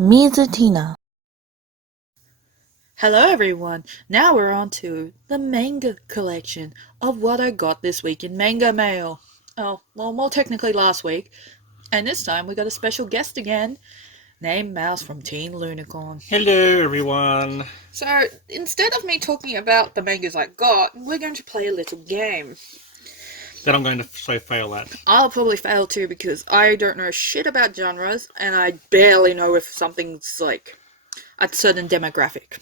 Mizutina. Hello everyone, now we're on to the manga collection of what I got this week in Manga Mail. Oh, well, more technically last week. And this time we got a special guest again, named Mouse from Teen Lunicorn. Hello, everyone. So, instead of me talking about the mangas I got, we're going to play a little game. That I'm going to so fail at. I'll probably fail too because I don't know shit about genres and I barely know if something's like a certain demographic.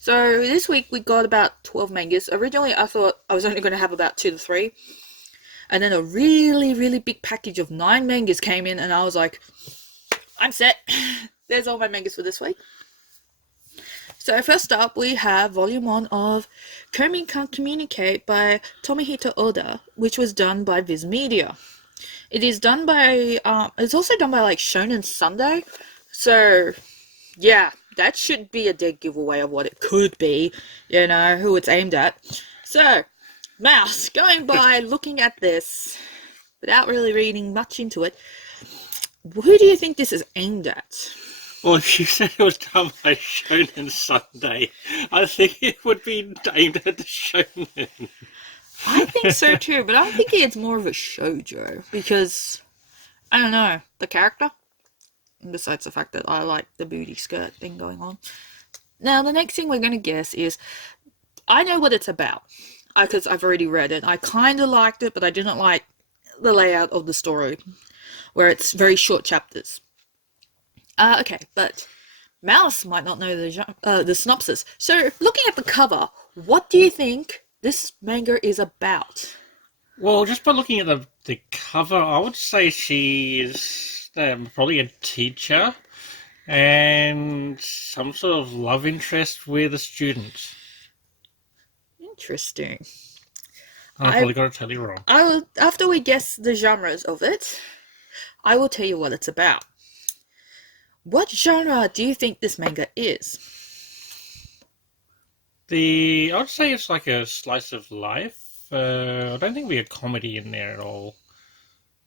So this week we got about 12 mangas. Originally I thought I was only going to have about 2 to 3. And then a really, really big package of 9 mangas came in and I was like, I'm set. There's all my mangas for this week. So first up we have volume 1 of Komi Can't Communicate by Tomohito Oda, which was done by Viz Media. It is done by, it's also done by like Shonen Sunday. So yeah, that should be a dead giveaway of what it could be, you know, who it's aimed at. So, Mouse, going by looking at this, without really reading much into it, who do you think this is aimed at? Well, if you said it was done by Shonen Sunday, I think it would be aimed at the Shonen. I think so too, but I'm thinking it's more of a shoujo, because, I don't know, the character? Besides the fact that I like the booty skirt thing going on. Now, the next thing we're going to guess is, I know what it's about, because I've already read it. I kind of liked it, but I didn't like the layout of the story, where it's very short chapters. Okay, but Mouse might not know the synopsis. So, looking at the cover, what do you think this manga is about? Well, just by looking at the cover, I would say she is probably a teacher and some sort of love interest with a student. Interesting. I've I probably got to tell you wrong. I will, after we guess the genres of it, I will tell you what it's about. What genre do you think this manga is? I would say it's like a slice of life. I don't think we had comedy in there at all.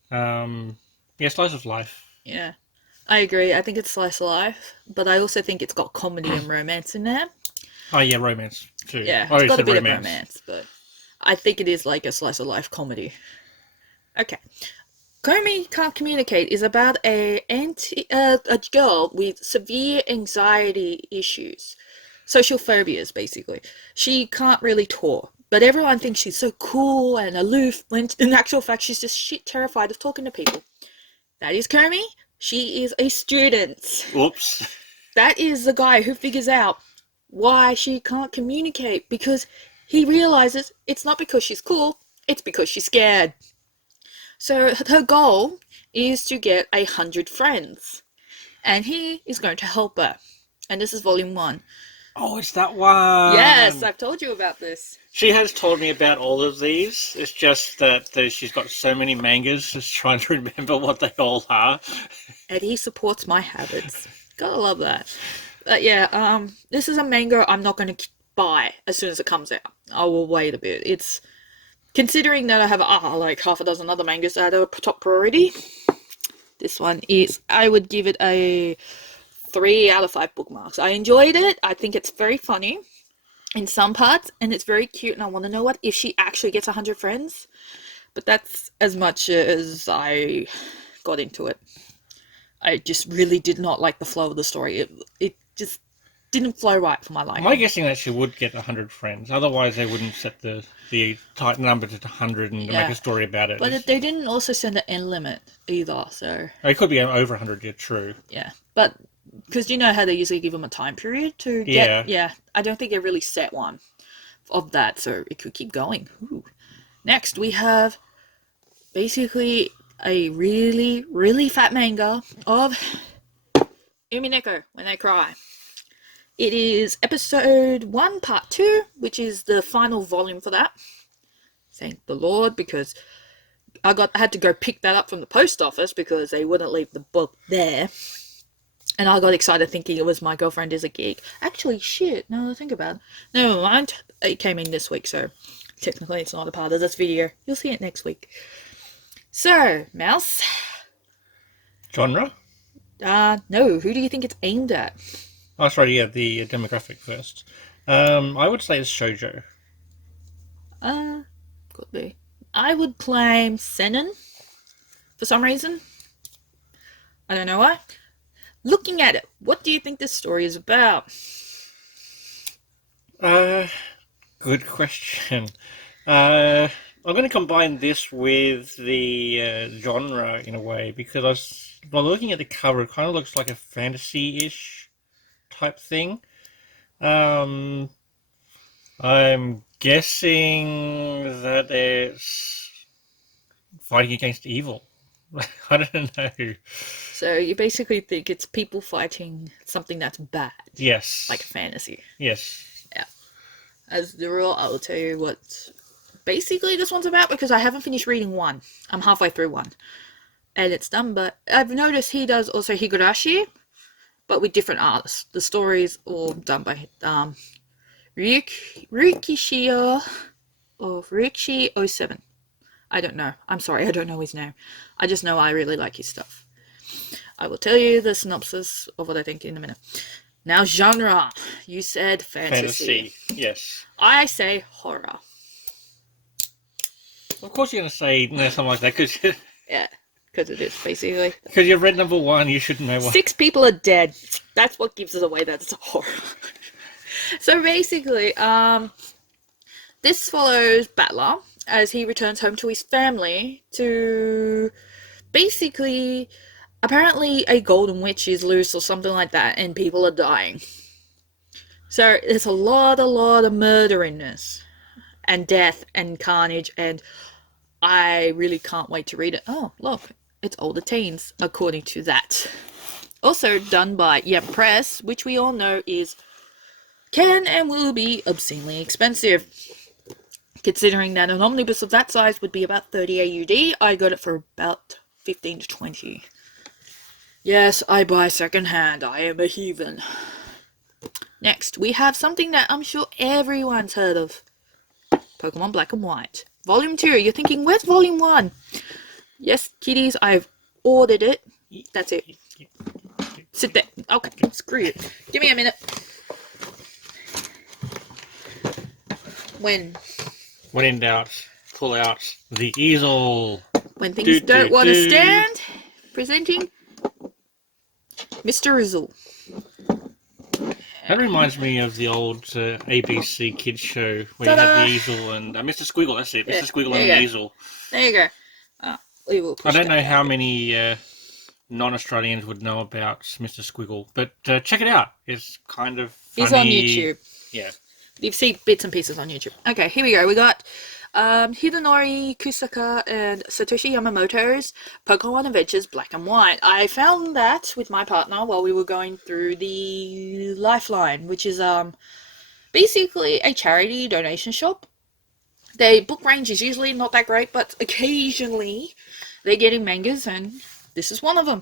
Yeah, slice of life. Yeah, I agree. I think it's slice of life, but I also think it's got comedy and romance in there. Oh yeah, romance too. Yeah, Oh, it's you got a said bit of romance. romance, but I think it is like a slice of life comedy. Okay. Komi Can't Communicate is about a girl with severe anxiety issues, social phobias basically. She can't really talk, but everyone thinks she's so cool and aloof when in actual fact she's just shit terrified of talking to people. That is Komi. She is a student. Whoops. That is the guy who figures out why she can't communicate because he realizes it's not because she's cool, it's because she's scared. So her goal is to get 100 friends, and he is going to help her. And this is volume 1. Oh, it's that Yes, one. I've told you about this. She has told me about all of these. It's just that she's got so many mangas, just trying to remember what they all are. And he supports my habits. Gotta love that. But yeah, this is a manga I'm not going to buy as soon as it comes out. I will wait a bit. It's considering that I have like half a dozen other mangas that are top priority. This one is, I would give it a 3 out of 5 bookmarks. I enjoyed it. I think it's very funny in some parts, and it's very cute. And I want to know what if she actually gets 100 friends. But that's as much as I got into it. I just really did not like the flow of the story. It just didn't flow right for my Am I liking. guessing that she would get 100 friends? Otherwise, they wouldn't set the tight number to 100 and make Yeah, a story about it. but they didn't also send an end limit either. So It could be over 100. Yeah, true. yeah, but because you know how they usually give them a time period to get, Yeah. yeah, I don't think they really set one of that, so it could keep going. Ooh. Next, we have basically a really, really fat manga of Umineko When They Cry. It is episode 1, part 2, which is the final volume for that. Thank the Lord, because I had to go pick that up from the post office because they wouldn't leave the book there. And I got excited thinking it was My Girlfriend is a Geek. Actually, shit, now that I think about it. Never mind. It came in this week, so technically it's not a part of this video. You'll see it next week. So, Mouse, Genre? No. Who do you think it's aimed at? Oh, sorry, yeah, the demographic first. I would say it's shoujo. Uh, could be. I would claim Seinen for some reason. I don't know why. Looking at it, what do you think this story is about? Uh, Good question. Uh, I'm going to combine this with the genre in a way because by looking at the cover, it kind of looks like a fantasy-ish type thing. Um, I'm guessing that it's fighting against evil. I don't know. So you basically think it's people fighting something that's bad, like a Yes, fantasy. yes. Yeah. As the rule, I will tell you what basically this one's about because I haven't finished reading one. I'm halfway through one. And it's done, but I've noticed he does also Higurashi, but with different artists. The stories all done by Rikishio or Rikishi07. I don't know. I'm sorry, I don't know his name. I just know I really like his stuff. I will tell you the synopsis of what I think in a minute. Now, genre. You said fantasy. Fantasy, yes. I say horror. Of course you're going to say something like that because Yeah, because it is basically. you've read number one, you should know what. 6 people are dead. That's what gives it away that it's a horror. So basically, this follows Battler as he returns home to his family to basically. Apparently, a golden witch is loose or something like that, and people are dying. So there's a lot of murder in this, and death, and carnage, and I really can't wait to read it. Oh, look, it's older teens, according to that. Also done by Yep Press, which we all know can and will be obscenely expensive. Considering that an omnibus of that size would be about 30 AUD, I got it for about 15 to 20. Yes, I buy secondhand. I am a heathen. Next, we have something that I'm sure everyone's heard of. Pokemon Black and White. Volume 2. You're thinking, where's Volume 1? Yes, kiddies, I've ordered it. That's it. Sit there. Okay, screw you. Give me a minute. When in doubt, pull out the easel. When things don't want to stand, presenting Mr. Rizzle. That reminds me of the old ABC kids show where you had the easel and Mr. Squiggle. That's it, Mr. Squiggle and the easel. There you go. We will I don't know how many non-Australians would know about Mr. Squiggle, but check it out. It's kind of funny. He's on YouTube. Yeah. You've seen bits and pieces on YouTube. Okay, here we go. We got Hidenori Kusaka and Satoshi Yamamoto's Pokemon Adventures Black and White. I found that with my partner while we were going through the Lifeline, which is basically a charity donation shop. Their book range is usually not that great, but occasionally they're getting mangas, and this is one of them.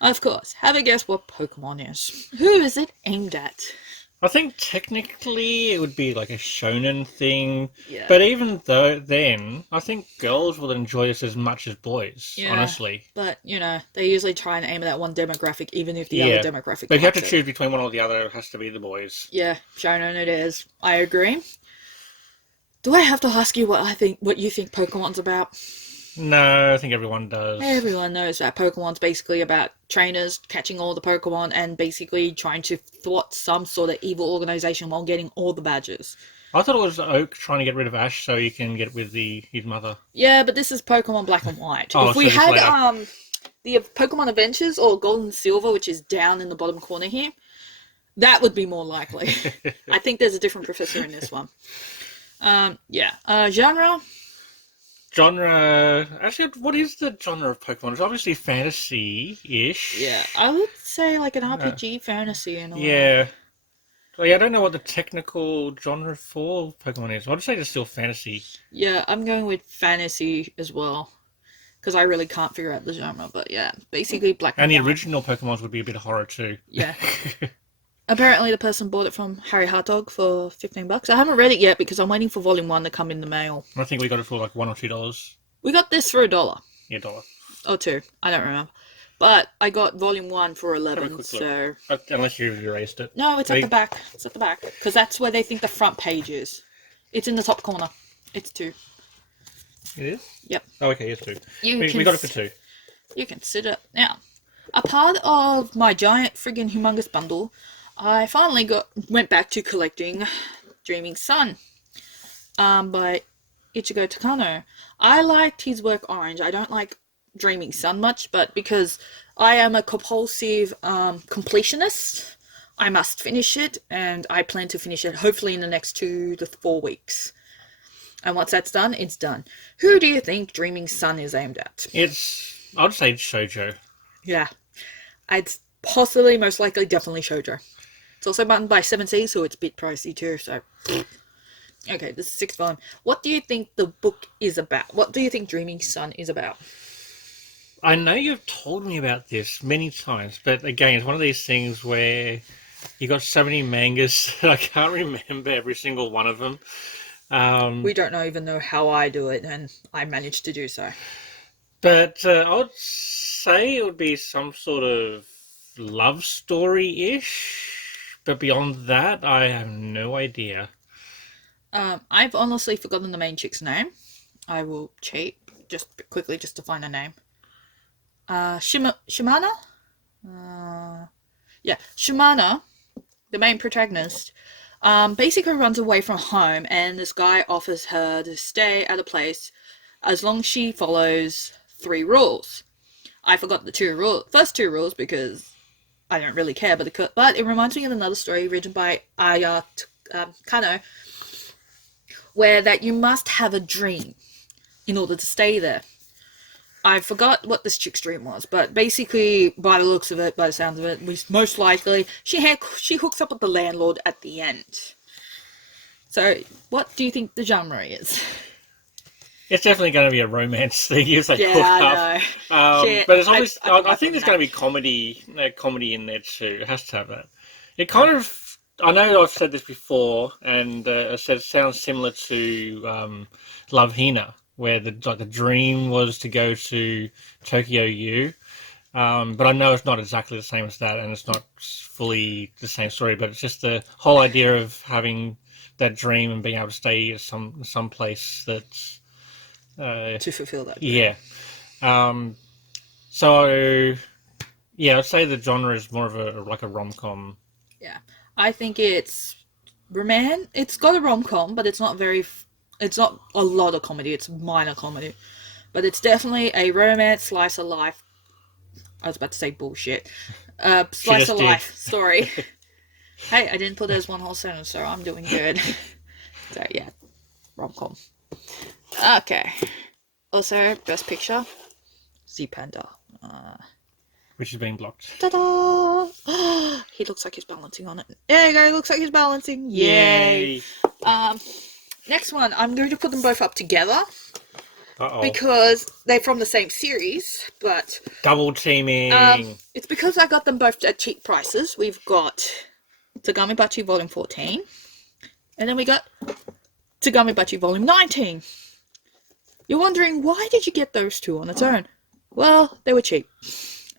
Of course, have a guess what Pokemon is. Who is it aimed at? I think technically it would be like a shonen thing, Yeah. but even though then, I think girls will enjoy this as much as boys, honestly. But, they usually try and aim at that one demographic, even if the other demographic. But if you have to choose between one or the other, it has to be the boys. Yeah, shonen it is. I agree. Do I have to ask you what you think Pokemon's about? No, I think everyone does. Everyone knows that Pokemon's basically about trainers catching all the Pokemon and basically trying to thwart some sort of evil organization while getting all the badges. I thought it was Oak trying to get rid of Ash so he can get with his mother. Yeah, but this is Pokemon Black and White. If we had the Pokemon Adventures or Gold and Silver, which is down in the bottom corner here, that would be more likely. I think there's a different professor in this one. Genre? Genre... Actually, what is the genre of Pokemon? It's obviously fantasy-ish. Yeah, I would say like an RPG fantasy in a way. Yeah. Well, yeah, I don't know what the technical genre for Pokemon is. I'd say it's still fantasy. Yeah, I'm going with fantasy as well. Because I really can't figure out the genre, but yeah, basically Black and And the White. original Pokemons would be a bit of horror too. Yeah. Apparently the person bought it from Harry Hartog for $15. I haven't read it yet because I'm waiting for Volume 1 to come in the mail. I think we got it for like $1 or $2. We got this for $1. Yeah, $1. Or $2. I don't remember. But I got volume 1 for Have a 11, quick so... look. Unless you've erased it. No, it's at They- the back. It's at the back. Because that's where they think the front page is. It's in the top corner. It's 2. It is? Yep. Oh, okay, it's 2. You We can got it for 2. You can sit it. Now, a part of my giant friggin' humongous bundle, I finally went back to collecting Dreaming Sun by Ichigo Takano. I liked his work Orange. I don't like Dreaming Sun much, but because I am a compulsive completionist, I must finish it, and I plan to finish it hopefully in the next 2 to 4 weeks. And once that's done, it's done. Who do you think Dreaming Sun is aimed at? I'd say it's shoujo. Yeah. It's possibly, most likely, definitely shoujo. It's also buttoned by 7C, so it's a bit pricey too, so... Okay, this is 6th volume. What do you think the book is about? What do you think Dreaming Sun is about? I know you've told me about this many times, but again, it's one of these things where you got so many mangas that I can't remember every single one of them. We don't even know how I do it, and I managed to do so. But I would say it would be some sort of love story-ish. But beyond that, I have no idea. I've honestly forgotten the main chick's name. I will cheat just quickly just to find her name. Shimana? Yeah, Shimana, the main protagonist, basically runs away from home, and this guy offers her to stay at a place as long as she follows 3 rules. I forgot the first two rules because I don't really care, but it reminds me of another story written by Aya Kano, where that you must have a dream in order to stay there. I forgot what this chick's dream was, but basically, by the looks of it, by the sounds of it, most likely she hooks up with the landlord at the end. So, what do you think the genre is? It's definitely going to be a romance thing if they Yeah, hook I up. know. Shit, But it's always. I I think there's going to be comedy in there too. It has to have that. It kind of. I know I've said this before, and I said it sounds similar to Love Hina, where the dream was to go to Tokyo U. But I know it's not exactly the same as that, and it's not fully the same story. But it's just the whole idea of having that dream and being able to stay at some place that's to fulfill that. yeah. So yeah, I'd say the genre is more of a rom-com. Yeah, I think it's It's got a rom-com, but it's not it's not a lot of comedy. It's minor comedy, but it's definitely a romance slice of life. I was about to say bullshit. Slice of life story. Hey, I didn't put it as one whole sentence, so I'm doing good. So yeah, rom-com. Okay. Also, best picture, Z Panda. Which is being blocked. Ta-da! He looks like he's balancing on it. There you go. He looks like he's balancing. Yay! Next one, I'm going to put them both up together. Uh-oh. Because they're from the same series, but double teaming. It's because I got them both at cheap prices. We've got Tagami Bachi Volume 14, and then we got Tagami Bachi Volume 19. You're wondering, why did you get those two on its own? Well, they were cheap.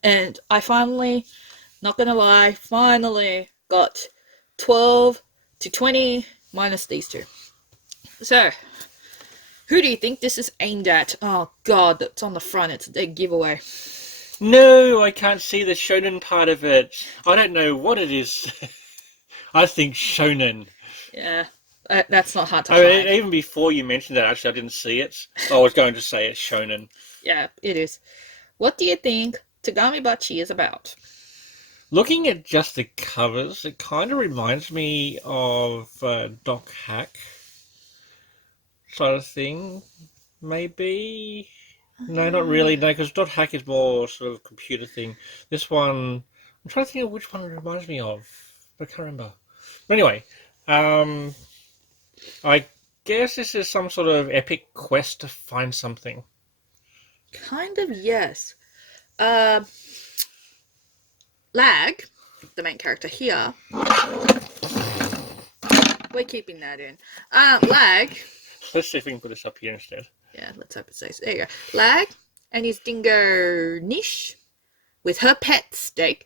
And I finally, not gonna lie, finally got 12 to 20 minus these two. So, who do you think this is aimed at? Oh god, that's on the front. It's a giveaway. No, I can't see the shonen part of it. I don't know what it is. I think shonen. Yeah, that's not hard to hide. I mean, even before you mentioned that, actually, I didn't see it. I was going to say it's shonen. Yeah, it is. What do you think Tagami Bachi is about? Looking at just the covers, it kind of reminds me of Doc Hack sort of thing, maybe? No, not really, no, because Doc Hack is more sort of computer thing. This one, I'm trying to think of which one it reminds me of, but I can't remember. But anyway, I guess this is some sort of epic quest to find something. Kind of, yes. Lag, the main character here. We're keeping that in. Lag. Let's see if we can put this up here instead. Yeah, let's hope it stays. There you go. Lag and his dingo Nish with her pet Steak,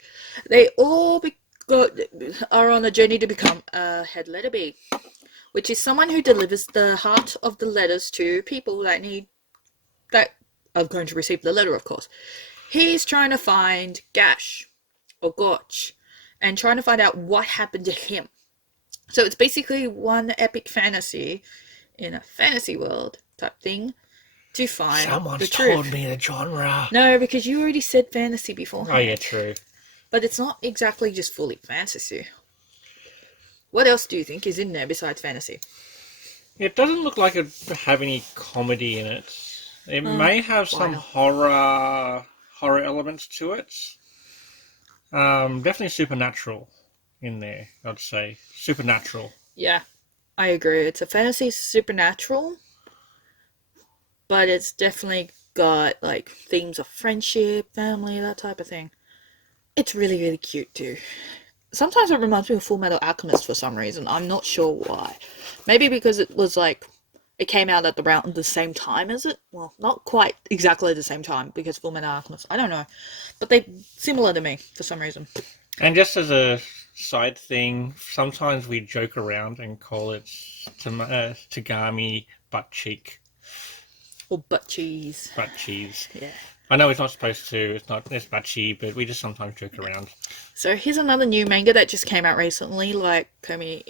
they all are on a journey to become a head letter B, which is someone who delivers the heart of the letters to people that are going to receive the letter, of course. He's trying to find Gash or Gotch and trying to find out what happened to him. So it's basically one epic fantasy in a fantasy world type thing to find Someone's the truth. told me the genre. No, because you already said fantasy before. Oh, yeah, true. But it's not exactly just fully fantasy. What else do you think is in there besides fantasy? It doesn't look like it have any comedy in it. It may have some horror elements to it. Definitely supernatural in there, I'd say. Supernatural. Yeah, I agree. It's a fantasy supernatural, but it's definitely got like themes of friendship, family, that type of thing. It's really, really cute too. Sometimes it reminds me of Full Metal Alchemist for some reason. I'm not sure why. Maybe because it was like it came out at around the same time as it. Well, not quite exactly the same time because Full Metal Alchemist. I don't know, but they're similar to me for some reason. And just as a side thing, sometimes we joke around and call it Tagami butt cheek. Or butt cheese. Butt cheese. Yeah. I know it's not supposed to. It's butchy, but we just sometimes joke around. So here's another new manga that just came out recently. Like Komi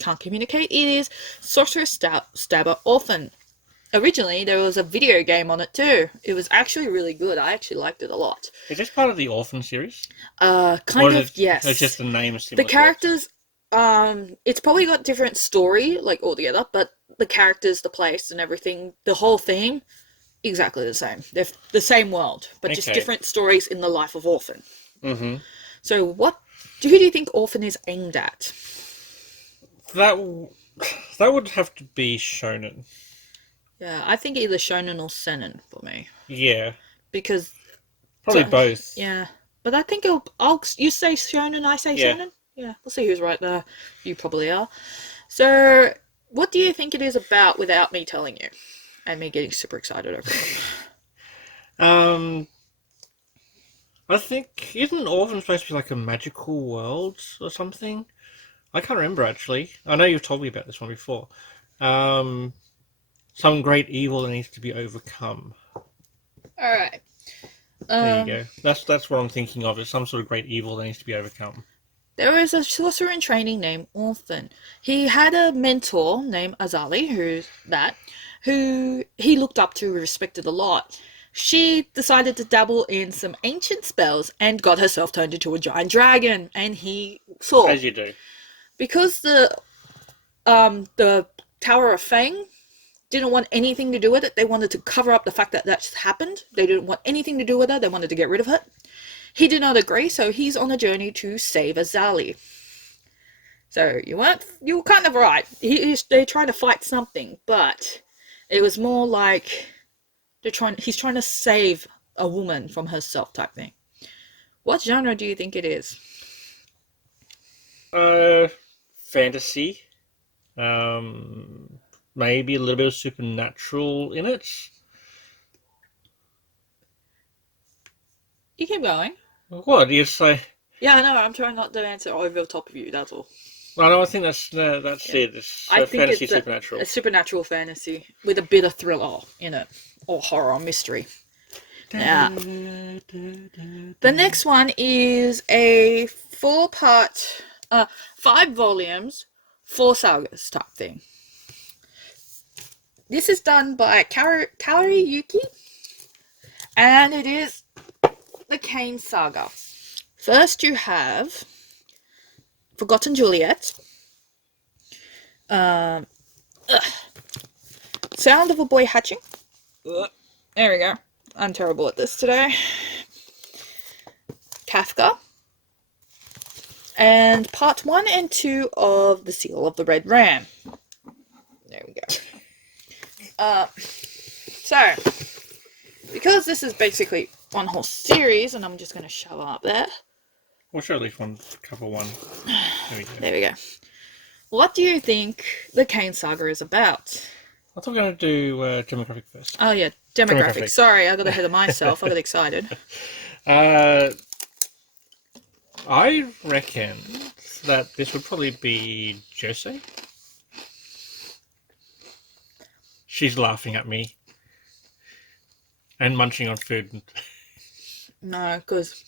can't communicate. It is Sorcerer Stabber Orphan. Originally, there was a video game on it too. It was actually really good. I actually liked it a lot. Is this part of the Orphan series? Yes. It's just the name is The similar. characters, it's probably got different story, like altogether, but the characters, the place, and everything, the whole thing, exactly the same. They're the same world, but just different stories in the life of Orphan. Mm-hmm. So who do you think Orphan is aimed at? That would have to be shonen. Yeah, I think either shonen or seinen for me. Yeah. Because Probably both. Yeah, but I think you say shonen, I say seinen. Yeah, we'll see who's right there. You probably are. So, what do you think it is about without me telling you? And me getting super excited over it. I think, isn't Orphan supposed to be like a magical world or something? I can't remember actually. I know you've told me about this one before. Some great evil that needs to be overcome. Alright. There you go. That's what I'm thinking of. It's some sort of great evil that needs to be overcome. There is a sorcerer in training named Orphan. He had a mentor named Azali, who he looked up to, respected a lot. She decided to dabble in some ancient spells and got herself turned into a giant dragon, and he saw. As you do. Because the Tower of Fang didn't want anything to do with it. They wanted to cover up the fact that that's happened. They didn't want anything to do with her. They wanted to get rid of her. He did not agree, so he's on a journey to save Azali. So you were kind of right. They're trying to fight something, but it was more like he's trying to save a woman from herself type thing. What genre do you think it is? Fantasy. Maybe a little bit of supernatural in it. You keep going. What do you say? Yeah, no, I'm trying not to answer over the top of you, that's all. Well, no, I think that's it. It's I think fantasy it's supernatural. a supernatural fantasy with a bit of thriller in it, or horror or mystery. Now, the next one is a 4-part, 5 volumes, 4 sagas type thing. This is done by Kaori Yuki, and it is the Kane Saga. First you have Forgotten Juliet, Sound of a Boy Hatching. There we go. I'm terrible at this today. Kafka. And part 1 and 2 of The Seal of the Red Ram. There we go. So, because this is basically one whole series, and I'm just going to shove up there. We'll show at least cover one. There we go. There we go. What do you think the Kane Saga is about? I thought we were going to do demographic first. Oh yeah, demographic. Sorry, I got ahead of myself. I got excited. I reckon that this would probably be Jose. She's laughing at me and munching on food. No, because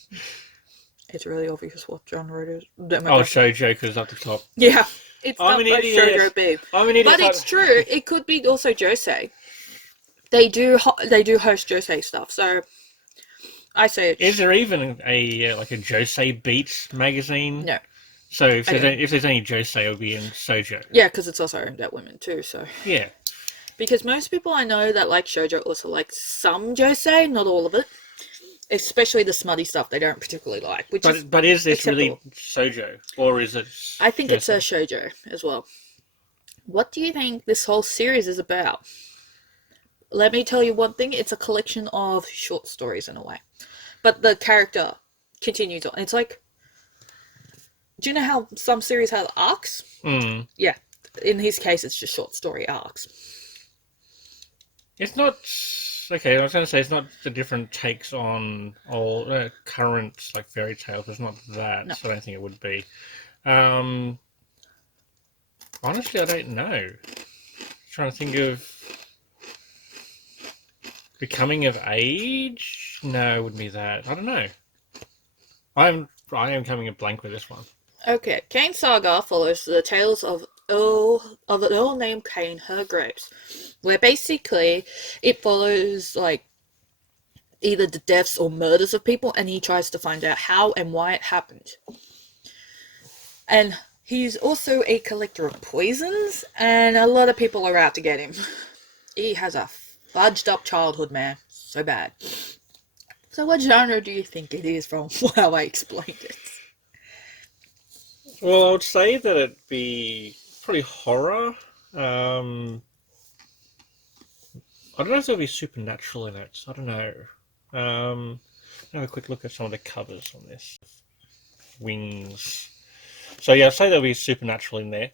it's really obvious what genre it is. Oh, Demographic. shoujo, because up the top. Yeah, it's I'm not an like idiot. shoujo B. I'm an idiot. But it's true. It could be also Josei. They do host Josei stuff, so I say it's... Is there even a like a Josei Beats magazine? No. So if Okay. there's any Josei, it'll be in Sojo. Yeah, because it's also aimed at women too, so... Yeah. Because most people I know that like shoujo also like some Josei, not all of it. Especially the smutty stuff they don't particularly like. But is this acceptable. really Sojo? Or is it I think it's a Josei? shoujo as well. What do you think this whole series is about? Let me tell you one thing. It's a collection of short stories in a way. But the character continues on. It's like... Do you know how some series have arcs? Mm. Yeah. In his case, it's just short story arcs. It's not... Okay, I was going to say it's not the different takes on all current like fairy tales. It's not that. No. So I don't think it would be. Honestly, I don't know. Trying to think of becoming of age. No, it wouldn't be that. I don't know. I am coming a blank with this one. Okay, Cain Saga follows the tales of an Earl named Cain Hargraves, where basically it follows like either the deaths or murders of people, and he tries to find out how and why it happened. And he's also a collector of poisons, and a lot of people are out to get him. He has a fudged up childhood, man. So bad. So what genre do you think it is from how I explained it? Well, I would say that it'd be probably horror. I don't know if there'll be supernatural in it. I don't know. Have a quick look at some of the covers on this. Wings. So yeah, I'd say there'll be supernatural in there.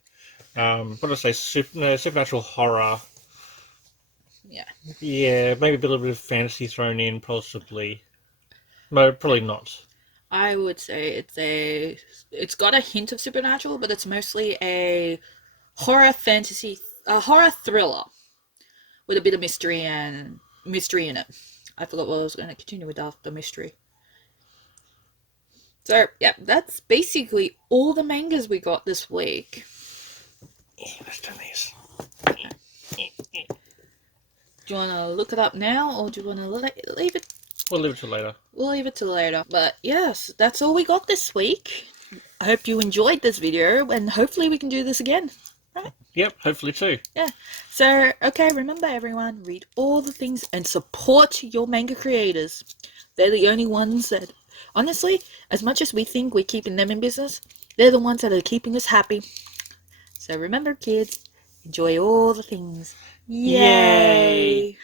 What did I say? Supernatural horror. Yeah. Yeah, maybe a little bit of fantasy thrown in, possibly. No, probably not. I would say it's got a hint of supernatural, but it's mostly a horror thriller with a bit of mystery in it. I forgot what I was going to continue with after mystery. So yeah, that's basically all the mangas we got this week. Yeah, let's do these. Do you want to look it up now, or do you want to leave it? We'll leave it till later. We'll leave it till later. But yes, that's all we got this week. I hope you enjoyed this video, and hopefully we can do this again. Right? Yep, hopefully too. Yeah. So, okay, remember everyone, read all the things and support your manga creators. They're the only ones that, honestly, as much as we think we're keeping them in business, they're the ones that are keeping us happy. So remember, kids, enjoy all the things. Yay!